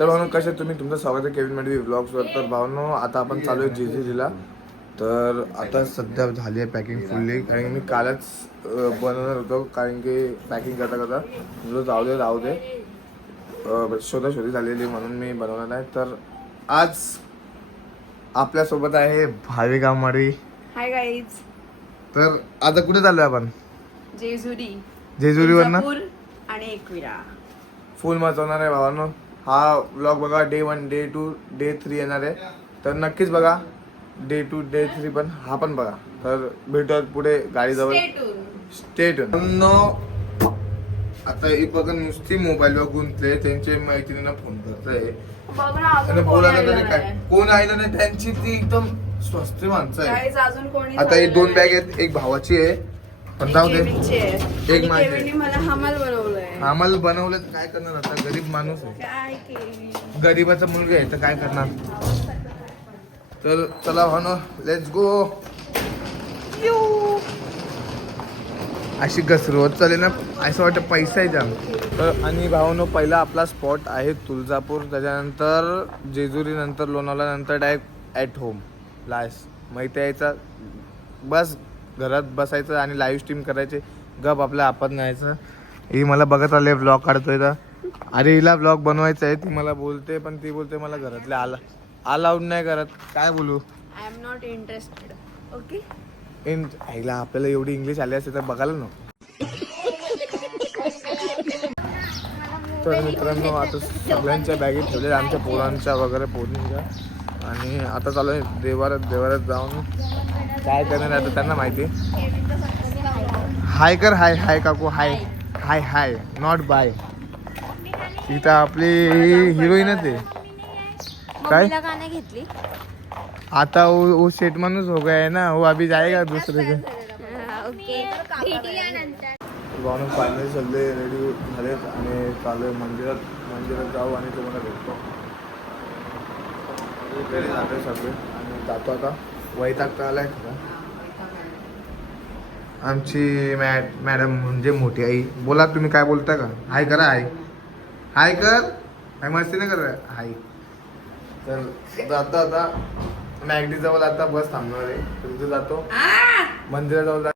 तर भावनो कसे तुम्ही तुमचं स्वागत आहे केविन मध्ये व्लॉग्सवर. तर भावनो आता आपण चालू आहे जेजुरीला. तर आता सध्या झाली आहे पॅकिंग फुल्ली, कारण मी कालच बनवणार होतो, कारण की पॅकिंग करता जाऊ दे शोधी झालेली म्हणून मी बनवणार नाही. तर आज आपल्यासोबत आहे भाविक आंबाडी. Hi guys. तर आता कुठे चाललोय आपण? जेजुरीवर ना आणि एकविरा फुल मचवणार आहे भावांनो. हा व्लॉग बघा, डे 1, डे 2, डे 3 येणार आहे. तर नक्कीच बघा डे 2, डे 3 पण हा पण बघा. तर भेटूयात पुढे गाडीजवळ. स्टेट आता ही बघा नुसती मोबाईलवर गुंतले, त्यांचे मैत्रिणींना फोन करतोय आणि बोलायला तरी काय कोण आलं नाही. त्यांची ती एकदम स्वस्त माणसं आहे. आता ही 2 बॅग आहेत, एक भावाची आहे पण जाऊ दे, एक माझी. मला हमाल बनवलंय. आम्हाला बनवलं तर काय करणार, आता गरीब माणूस आहे, गरीबाचा मुलगा आहे तर काय करणार. तर चला भावनो, लेट्स गो. अशी घसरवत चालेल ना, असं वाटतं पैसा आहे जाम. तर आणि भावनो पहिला आपला स्पॉट आहे तुळजापूर, त्याच्यानंतर जेजुरी, नंतर लोणावळा, नंतर डायरेक्ट ॲट होम लास्ट माहिती यायचा. बस घरात बसायचं आणि लाईव्ह स्ट्रीम करायचे, गप आपल्या आपण न्यायचं. ही मला बघत आले ब्लॉग काढतोय तर, अरे हिला ब्लॉग बनवायचा आहे ती मला बोलते, पण ती बोलते मला घरातले अलाउड नाही करत. काय बोलू, I am not interested. Okay, आईला आपल्याला एवढी इंग्लिश आली असते तर बघायला नको. तर मित्रांनो आता सगळ्यांच्या बॅगेत ठेवले, आमच्या पोरांच्या वगैरे पोरींच्या. आणि आता चालू आहे देवारात जाऊन काय करणार आता त्यांना माहिती. हाय कर, हाय हाय काकू, हाय हाय हाय, नॉट बाय. इथं आपली हिरोईनच आहे काय घेतली आता. वो सेट माणूस हो गया है ना, वो अभी जाएगा दूसरे के. भावना फायनली सगळे रेडी झालेत आणि चालू आहे मंदिरात जाऊ आणि तुम्हाला भेटतो. घरी जातोय सगळे आणि जातो आता. वैतागता आलाय खरं. आमची मॅडम म्हणजे मोठी आई. बोला तुम्ही काय बोलता का? हाय करा, हाय हाय कर, हाय मस्ती नाही कर, हाय. तर जातो आता मॅगडी जवळ, आता बस थांबणार आहे, तिथे जातो मंदिराजवळ.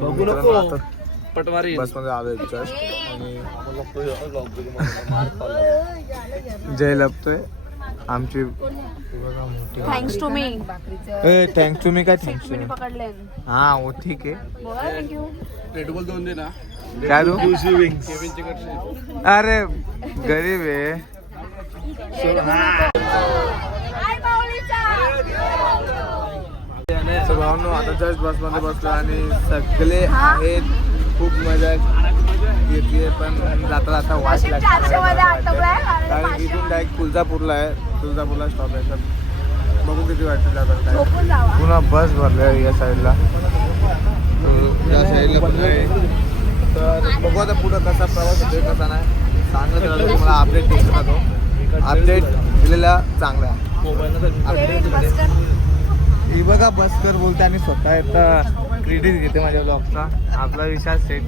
बघू नको पटवारी बस मध्ये आलोय जस्ट आणि जय लपतोय आमची. Thanks to me. Thanks to me काय थँक्स मी पकडले. हा हो ठीक आहे. थँक्यू. रेडबुल दोन दे ना. काय तू केविनचे कडचे. अरे गरीब आहे. भावनो आता जस्ट बस मध्ये बसलो आणि सगळे आहेत, खूप मजा येते. पण जाता वाट लागते, कारण इथून डायरेक्ट तुळजापूरला आहे. तुळजापूरला स्टॉप आहे. तर बघू किती वाटतं जातात. पुन्हा बस भरले आहे या साईडला, या साईडला पण आहे. तर बघू आता पुढं कसा प्रवास होतोय कसा नाही सांगत राहतो तुम्हाला. अपडेट देत राहतो, अपडेट दिलेला चांगला आहे. ही बघा बसकर बोलते आणि स्वतः येतं क्रेडिट घेते माझ्या ब्लॉगचा. आपला विषय सेट.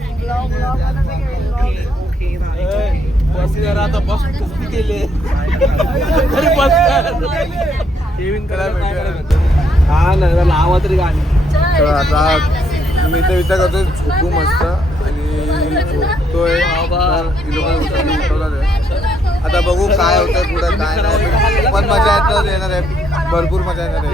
हा ना नावा तरी गाणी. तर आता मी तर विचार करतोय झोपू मस्त आणि झोपतोय. आता बघू काय होतं पुढं काय नाही, पण मजा येणार आहे, भरपूर मजा येणार आहे.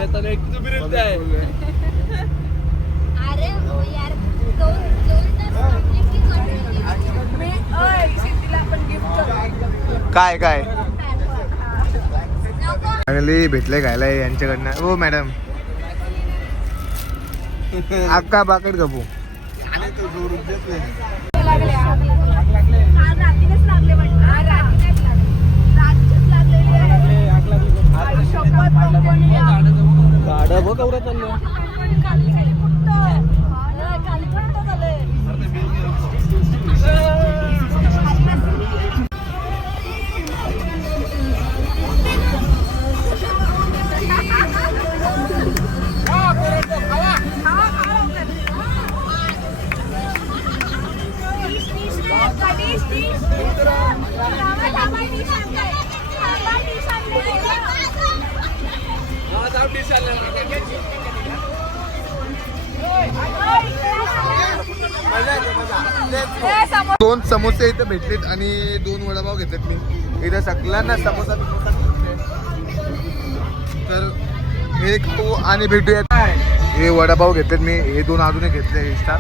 काय काय चांगली भेटले खायला यांच्याकडनं. हो मॅडम अक्का बाकड गपू आणि तो जोर देत नाही. गाड्या बघ एवढं चाललं. दोन समोसे इथे भेटलेत आणि 2 वडापाव घेतलेत मी इथे सगळ्यांना समोसा भेटले. तर हे खाऊ आणि भेटूयात. हे वडापाव घेतलेत मी, हे 2 अजूनही घेतले एक्स्ट्रा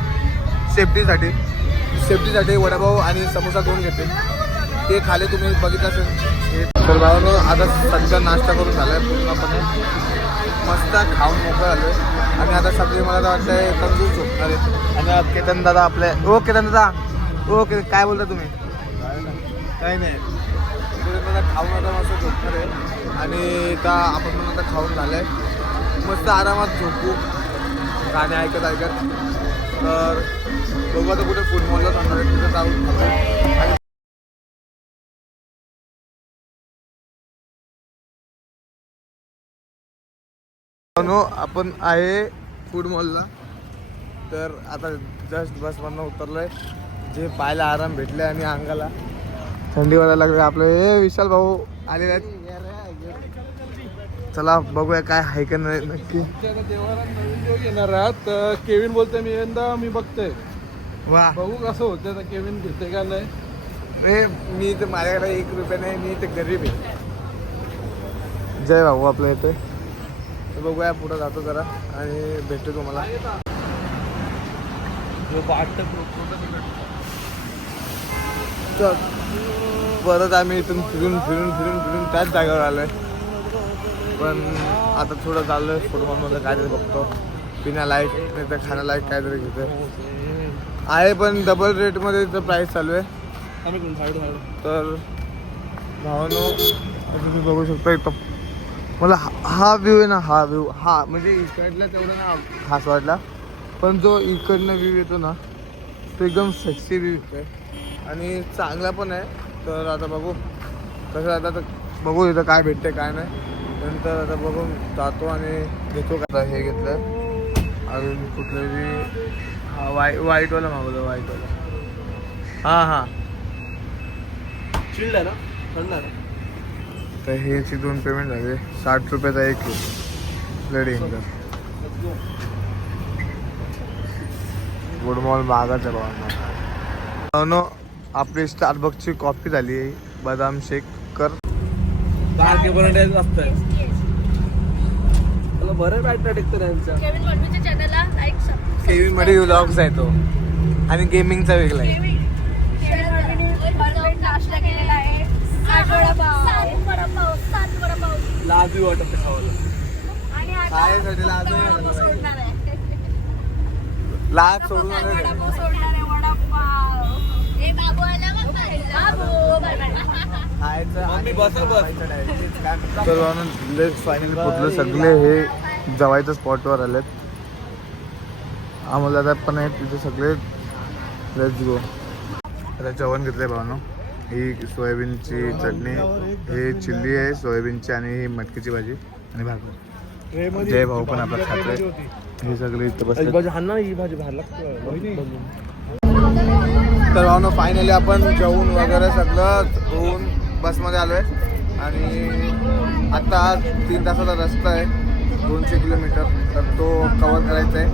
सेफ्टीसाठी वडापाव आणि समोसा 2 घेतले. ते खाले तुम्ही बघितलं असेल. तर बाबांनो आता सगळं नाश्ता करून झालाय पूर्णपणे, मस्त खाऊन मोकळं झालोय. आणि आता सगळे मला तर वाटतंय तंदूर झोपणार आहेत. आणि आज केतन दादा आपल्या केतन दादा काय बोलता तुम्ही? काही नाही, केतन दादा खाऊन आता मस्त झोपणार आहे. आणि आता आपण पण आता खाऊन झालंय, मस्त आरामात झोपू गाणे ऐकत. तर बघू आता कुठे फूड मॉलला जाणार आहे, तिथं जाऊन खाऊ. आणि आपण आहे फूड मॉलला. तर आता जस्ट बसमधनं उतरलोय, जे पाहायला आराम भेटले आणि अंगाला थंडी वाजायला लागले. आपले विशाल भाऊ आलेले आहेत. चला बघूया काय आहे का नाही नक्की. देवाला नवीन जो घेणार आहात केविन बोलतोय, मी यंदा मी बघतोय. वा बघू कसं होतं तर केविन घेते का नाही. रे मी तर माझ्याकडे 1 रुपया नाही, मी तर गरीब आहे. जय भाऊ आपल्या इथे. तर बघूया पुढं जातो जरा आणि भेटतो तुम्हाला. तर परत आम्ही इथून फिरून त्याच जागेवर आलोय. पण आता थोडं चाललोय फुटबॉलमध्ये काहीतरी बघतो, पिण्यालायक नाही तर खाण्यालायक काहीतरी घेतोय. आहे पण डबल रेटमध्ये इथं प्राईस चालू आहे. तर भावानो तुम्ही बघू शकता इथं मला हा व्ह्यू आहे ना, हा व्ह्यू म्हणजे इकडला तेवढा ना खास वाटला, पण जो इकडनं व्ह्यू येतो ना तो एकदम सेक्सी व्ह्यू आहे आणि चांगला पण आहे. तर आता बघू कसं, आता बघू इथं काय भेटते काय नाही. नंतर आता बघून जातो आणि घेतो. का हे घेतलं अजून कुठलंही व्हाईटवाला मागवलं, व्हाईटवाला. हां चिल्ड आहे ना, थंड आहे. तर ह्याची 2 पेमेंट झाले. 60 रुपयाचा 1 प्लेट येईल. गुड मॉर्निंग महागाच्या भावांना. आपली स्टारबक्सची कॉफी झाली आहे, बदाम शेक कर. 10 के पर्यंत असतंय. मला बरं बॅटरी टिकतं त्यांच्या. केव्ही मध्ये व्लॉग्स आहे तो आणि गेमिंगचा वेगळा आहे. लाजू वाटत खावायला. खायसाठी लाज सोडून तर फायनली कुठलं सगळे हे जवायच्या स्पॉटवर आलेत. आम्हाला दादा पण आहेत तिथे सगळे. Let's go. आता जेवण घेतलंय भावानो. ही सोयाबीनची चटणी, हे चिल्ली आहे सोयाबीनची आणि ही मटकीची भाजी आणि भाकर. जय भाऊ पण आपला खातोय. हे सगळे इथं बसले. ही भाजी बाहेर लागते. तर भावनो फायनली आपण जेवून वगैरे सगळं होऊन बसमध्ये आलोय आणि आता 3 तासाचा रस्ता आहे, 200 किलोमीटर. तर तो कव्हर करायचा आहे.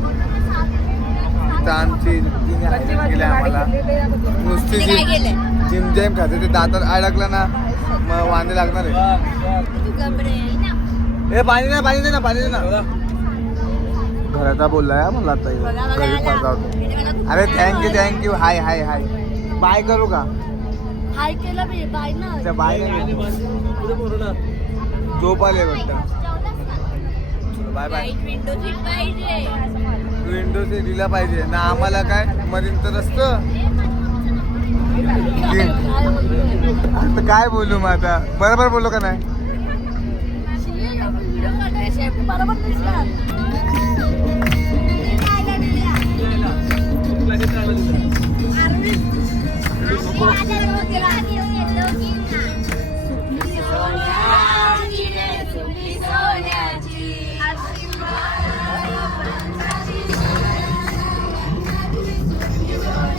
तर आमची गेले आम्हाला नुसती जिम जॅम खाते, ते दातात अडकलं ना मग वांदे लागणार आहे. ए पाणी दे ना. घराचा बोललाय मला आता घरी पाहतो. अरे थँक्यू. हाय बाय करू का? हाय केलं मी, बाय ना. बाय झोप आले वाटतं. बाय. विंडो सीट पाहिजे. विंडो सीट दिला पाहिजे ना आम्हाला काय मरीन तर असतं. आता काय बोलू मग आता बरोबर बोलू का नाही. बरोबर दिसणार.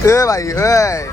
ए भाई ए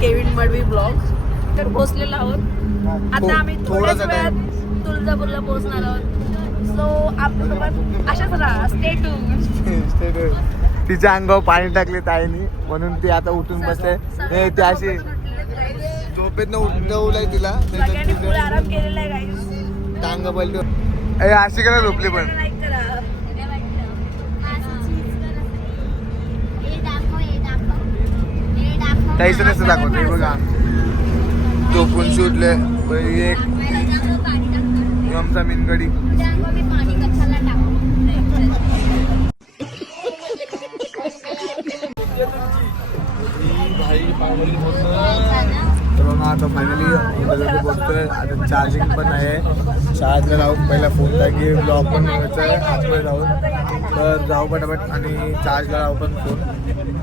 केविन मडवी ब्लॉग तर पोहोचलेलो आहोत. आता आम्ही थोड्याच वेळात तुळजापूरला पोहोचणार आहोत. सो आपल्यासोबत अशाच राहा. Stay tuned. तिच्या अंगावर पाणी टाकले ताईनी म्हणून ती आता उठून बसते. ती अशी झोपेत उठवलंय तिला आराम केलेला आहे गाईस. टांग पलतो अशी करा झोपली पण काहीच नसतं दाखवत. बघा झोपून सुटले एक आमचा मिनगडी. तर मग आता फायनली बोलतोय. आता चार्जिंग पण आहे. चार्जला लावून पहिला फोन टाकी ब्लॉग पण व्हायचा आहे आतमध्ये जाऊन. तर जाऊ पटापट आणि चार्जला लावू पण फोन.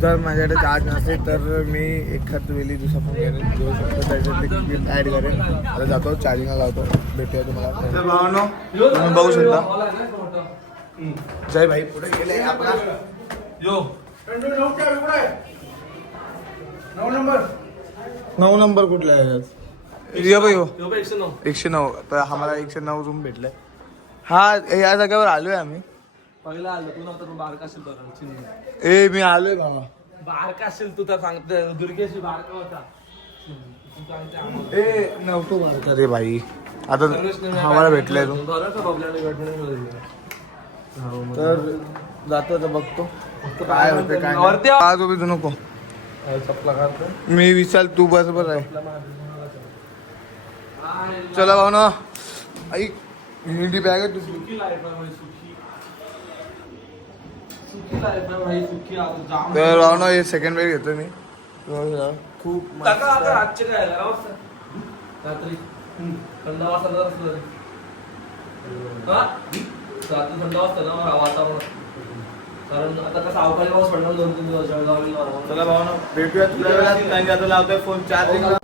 जर माझ्याकडे चार्ज नसेल तर मी एखाद वेळी दुसरा फोन घेऊ शकतो. त्याच्यातली क्लिप ॲड करेन. आता जातो चार्जिंगला लावतो. भेटूया तुम्हाला. तर भावानो तुम्ही बघू शकता जय भाई पुढे गेले आपला. यो 9 नंबर कुठला आहे या भाई हो 109. 109. तर आम्हाला 109 रूम भेटले. हा या जागेवर आलोय आम्ही. पहिला आलो तू नव्हता पण बारका असेल बरं. ए मी आलोय बाबा. बारका असेल तू तर सांगते दुर्गेशी बारका होता. ए नव्हतो बारका रे भाई. आता आम्हाला भेटलाय तो. तर जातो तर बघतो काय होते काय नाही. आज उभी तू नको चपला काढतो. मी विचार तू बरोबर आहे. चला भाऊ ना ऐक हिंदी बॅग आहे तुझी. सुखी लाईफ आहे सुखी. सुखी लाईफ आहे भाई सुखी. जाम तर भाऊ ना हे सेकंड वेळ घेतो मी. खूप टाका आता आजचे काय रात्री थंड वाजता जर असलं हा रात्री थंड वाजता ना वातावरण. कारण आता कसं अवकाळी पाऊस पडणार 2-3 दिवस जळगाव. चला भाऊ ना भेटूया तुझ्या वेळात. काही आता लावतोय फोन चार्जिंगला.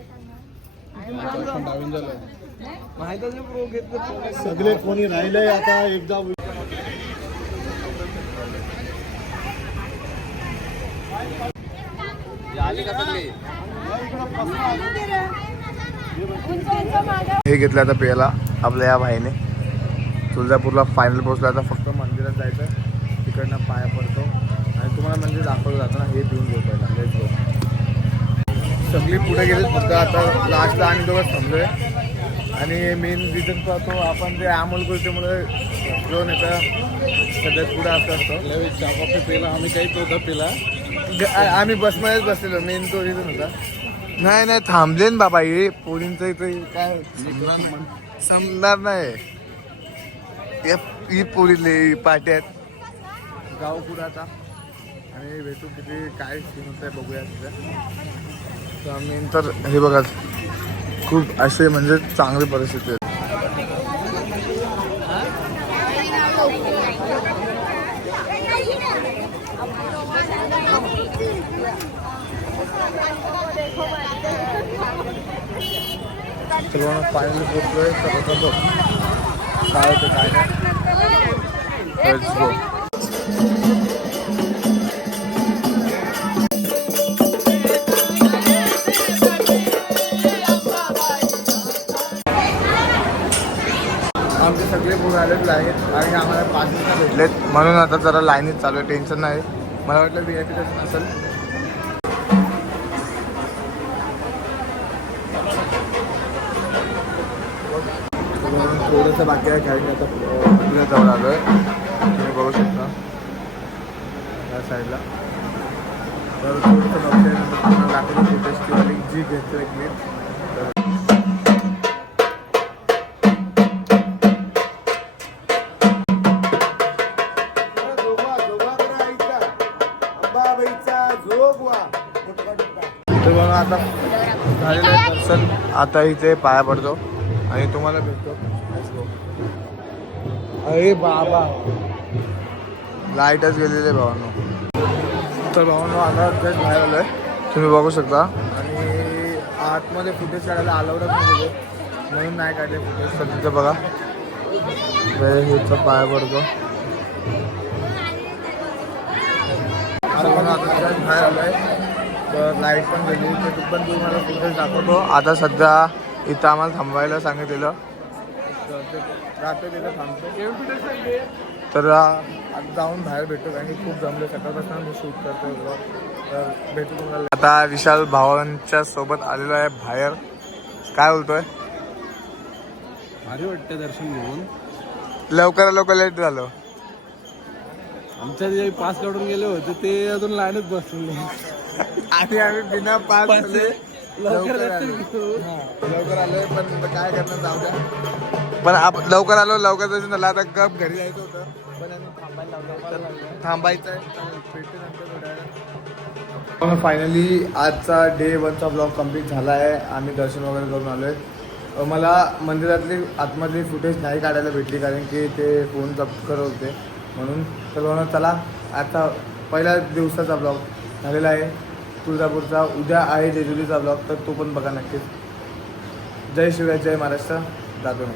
सगळे कोणी राहिलंय आता एकदा. हे घेतलं आता प्यायला आपल्या या भाईने. तुळजापूरला फायनल पोहोचला. आता फक्त मंदिरात जायचं. तिकडनं पाया पडतो आणि तुम्हाला मंदिर दाखवलं जातं ना. हे पिऊन घेऊ पहिला. Let's go. सगळी पुढे गेले फक्त आता लास्टला आणि दोघं थांबलोय. आणि मेन रिझन पाहतो आपण ते अमोल गोष्टीमुळे जो नेता सगळ्यात पुढे असतो. चहा पेला आम्ही काही तो पेला. आम्ही बसमध्येच बसलेलो. मेन तो रिझन होता. नाही नाही थांबले ना बाबा. हे पोरींचं इथं काय समजणार नाही. ही पोरीले पार्टी आहेत. जाऊ पुढे आता आणि भेटू किती काय सीन होत आहे बघूया तिथं. मेन तर हे बघा खूप असे म्हणजे चांगली परिस्थिती आहे. सर्वांना फायनली पोहोचलोय. तर काय होतं काय नाही. Let's go. सगळे पुढे आलेत लाईनीत आणि आम्हाला 5 मिनिटं भेटलेत म्हणून आता जरा लाईनीत चालू आहे. टेन्शन नाही. मला वाटलं VIP कसं नसेल. थोडंसं बाकी आहे काही आता पुढे जाऊन आलो आहे. तुम्ही बघू शकता या साईडला. तर थोडंसं बघते लागली फोटेजची वाली जी घेतो एक मिनिट. तर मग आता झालेलं आहे दर्शन. आता इथे पाया पडतो आणि तुम्हाला भेटतो. अरे बाबा लाईटच गेलेले भावांनो. तर भावांनो आता जस्ट बाहेर आलो आहे तुम्ही बघू शकता. आणि आतमध्ये फुटेज काढायला अलाउडच नाही म्हणून नाही काढले फुटेज. तर तिथं बघा हेचा पाया पडतो. आता जस्ट बाहेर आलो आहे. तर लाईट पण गेली तर पण तुम्हाला फुटेज दाखवतो. आता सध्या इथं आम्हाला थांबवायला सांगितलेलं रात्री तिथं थांबतो. तर आता जाऊन बाहेर भेटतो कारण की खूप जमलं. सकाळपासून मी शूट करतो. तर भेटू तुम्हाला. आता विशाल भावांच्या सोबत आलेलो आहे बाहेर. काय बोलतोय? भारी वाटतं दर्शन घेऊन. लवकर लेट झालं. आमच्या जे पास काढून गेले होते ते अजून लाईनच बसलेले आणि आम्ही बिना पास लवकर लवकर आलोय पण काय करणार जाऊ द्या. पण लवकर आलो लवकर जायचं झालं. आता गप घरी जायचं होतं पण आम्ही थांबायचं आहे. फायनली आजचा डे 1चा ब्लॉग कम्प्लीट झाला आहे. आम्ही दर्शन वगैरे करून आलो आहे. मला मंदिरातली आतमधली फुटेज नाही काढायला भेटली कारण की ते फोन जप्त करत होते म्हणून. तर चला आता पहिल्या दिवसाचा ब्लॉग झालेला आहे तुळजापूरचा. उद्या आहे जेजुरीचा ब्लॉग तर तो पण बघा नक्कीच. जय शिवराय जय महाराष्ट्र. जातो मी.